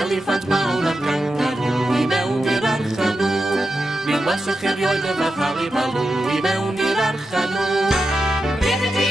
Eliffant mawr ar gangarw I mewn i'r archanw. Mi'n well o'ch erioed y farcharu balw I mewn i'r archanw. Rydych chi